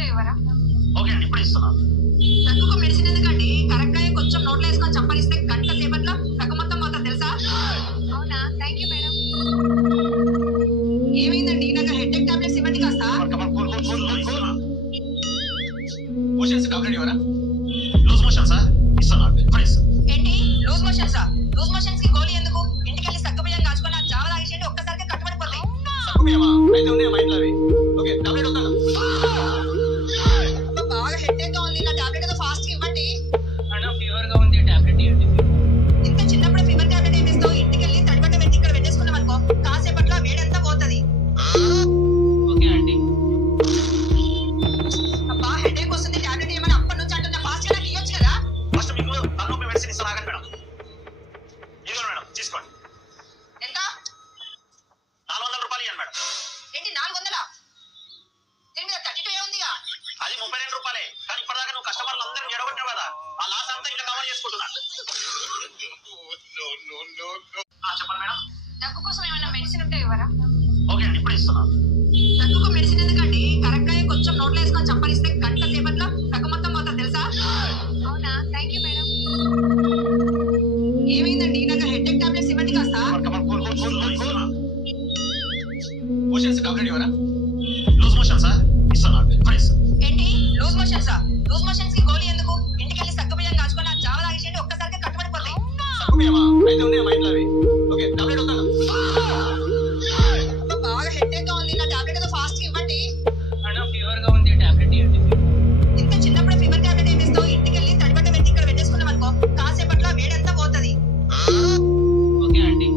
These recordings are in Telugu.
ఉంటే ఇవ్వరా? ఓకే అండి, ఇప్పుడు ఇస్తున్నాను. దగ్గుకు మెడిసిన్ ఎందుకండి? కరెక్ట్గా కొంచెం నోట్లో వేసుకొని చంపరిస్తే గంట సేపట్లో దగ్గు మొత్తం పోతా తెలుసా? అవునా, థ్యాంక్ యూ మేడం. ఏమైందండి? నాకు హెడేక్ టాబ్లెట్స్ ఇవ్వండి కాస్త. మోషన్స్ టాబ్లెట్ ఇవ్వరా? లూజ్ మోషన్ సార్, ఇస్తున్నాను. ఇప్పుడు ఇస్తాను. ఏంటి లూజ్ మోషన్సా? లూజ్ మోషన్స్ కి గోళీ ఎందుకు? ఇంటికి వెళ్ళి సగ్గుబియ్యం కాచుకొని ఆ జావ తాగేసేయండి, ఒక్కసారిగా కట్టుబడిపోతాయి. సగ్గుబియ్యమా? అయితే ఉన్నాయా మా ఇంట్లో అవి? ఓకే, టాబ్లెట్ వస్తాను. బాగా హెడేక్ గా ఉంది, నా టాబ్లెట్ ఏదో ఫాస్ట్ ఇవ్వండి. అన్న ఫీవర్ గా ఉంది, టాబ్లెట్ ఇవ్వండి. ఇంత చిన్నప్పుడు ఫీవర్ టాబ్లెట్ ఏం ఇస్తావు? ఇంటికి వెళ్ళి తడిబట్ట పెట్టి ఇక్కడ పెట్టేసుకున్నాం అనుకో, కాసేపట్లో వేడంతా పోతుంది. ఓకే అండి. అబ్బా హెడేక్ వస్తుంది, టాబ్లెట్ ఏమని అప్పటి నుంచి అంటున్నా, ఫాస్ట్ గా నాకు ఇవ్వచ్చు కదా. ఫస్ట్ మీకు తలనొప్పి మెడిసిన్ ఇస్తాను, ఆగండి మేడం. ఇదిగో మేడం, తీసుకోండి. ఎంత? 400 రూపాయలు ఇవ్వండి మేడం. ఏంటి 400? దీని మీద 32 ఉందిగా. అది 32 రూపాయలే, కానీ ఇప్పటిదాకా నువ్వు కస్టమర్లు అందరిని ఎడగొట్టావు కదా, ఆ లాస్ అంతా ఇలా కవర్ చేసుకుంటున్నా. చెప్పండి మేడం. దగ్గు కోసం ఏమైనా మెడిసిన్ ఉంటే ఇవ్వరా? ఓకే అండి, ఇప్పుడు ఇస్తున్నాను. దగ్గుకు మెడిసిన్ ఎందుకండి? కరెక్ట్గా కొంచెం నోట్లో వేసుకొని చంపరిస్తే గంట సేపట్లో దగ్గు మొత్తం పోతా తెలుసా? అవునా, థ్యాంక్ యూ మేడం. ఏమైందండి? నాకు హెడేక్ టాబ్లెట్స్ ఇవ్వండి కాస్త. మోషన్స్ టాబ్లెట్ ఇవ్వరా? లూజ్ మోషన్ సార్, ఇస్తున్నాను. ఇప్పుడు ఇస్తాను. ఏంటి లూజ్ మోషన్సా? లూజ్ మోషన్స్ కి గోళీ ఎందుకు? ఇంటికి వెళ్ళి సగ్గుబియ్యం కాచుకొని ఆ జావ తాగేసేయండి, ఒక్కసారిగా కట్టుబడిపోతాయి. సగ్గుబియ్యమా? అయితే ఉన్నాయా మా ఇంట్లో అవి? ఓకే, టాబ్లెట్ వస్తాను. బాగా హెడేక్ గా ఉంది, నా టాబ్లెట్ ఏదో ఫాస్ట్ ఇవ్వండి. అన్న ఫీవర్ గా ఉంది, టాబ్లెట్ ఇవ్వండి. ఇంత చిన్నప్పుడు ఫీవర్ టాబ్లెట్ ఏం ఇస్తావు? ఇంటికి వెళ్ళి తడిబట్ట పెట్టి ఇక్కడ పెట్టేసుకున్నాం అనుకో, కాసేపట్లో వేడంతా పోతుంది. ఓకే అండి.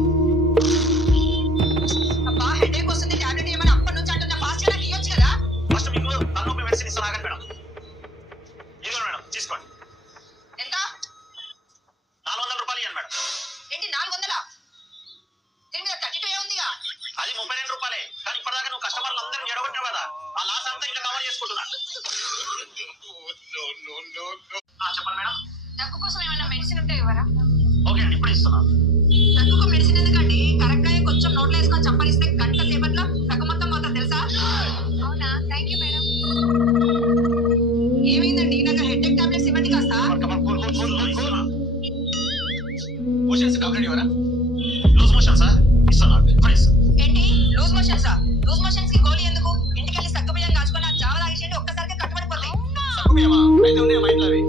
అబ్బా హెడేక్ వస్తుంది, టాబ్లెట్ ఏమని అప్పటి నుంచి అంటున్నా, ఫాస్ట్ గా నాకు ఇవ్వచ్చు కదా. ఫస్ట్ మీకు తలనొప్పి మెడిసిన్ ఇస్తాను, ఆగండి మేడం. ఇదిగో మేడం, తీసుకోండి. ఎంత? 400 రూపాయలు ఇవ్వండి మేడం. ఏంటి 400? దీని మీద 32 ఉందిగా. అది 32 రూపాయలే, కానీ ఇప్పటిదాకా నువ్వు కస్టమర్లు అందరిని ఎడగొట్టావు కదా, ఆ లాస్ అంతా ఇలా కవర్ చేసుకుంటున్నా. చెప్పండి మేడం. దగ్గు కోసం ఏమైనా మెడిసిన్ ఉంటే ఇవ్వరా? ఓకే అండి, ఇప్పుడు ఇస్తున్నాను. దగ్గుకు మెడిసిన్ ఎందుకండి? కరెక్ట్గా కొంచెం నోట్లో వేసుకొని చంపరిస్తే గంట సేపట్లో దగ్గు మొత్తం పోతా తెలుసా? అవునా, థ్యాంక్ యూ మేడం. ఏమైందండి? నాకు హెడేక్ టాబ్లెట్స్ ఇవ్వండి కాస్త. మోషన్స్ టాబ్లెట్ ఇవ్వరా? లూజ్ మోషన్ సార్, ఇస్తున్నాను. ఇప్పుడు ఇస్తాను. ఏంటి లూజ్ మోషన్సా? లూజ్ మోషన్స్ కి గోళీ ఎందుకు? ఇంటికి వెళ్ళి సగ్గుబియ్యం కాచుకొని ఆ జావ తాగేసేయండి, ఒక్కసారిగా కట్టుబడిపోతాయి. సగ్గుబియ్యమా? అయితే ఉన్నాయా మా ఇంట్లో అవి?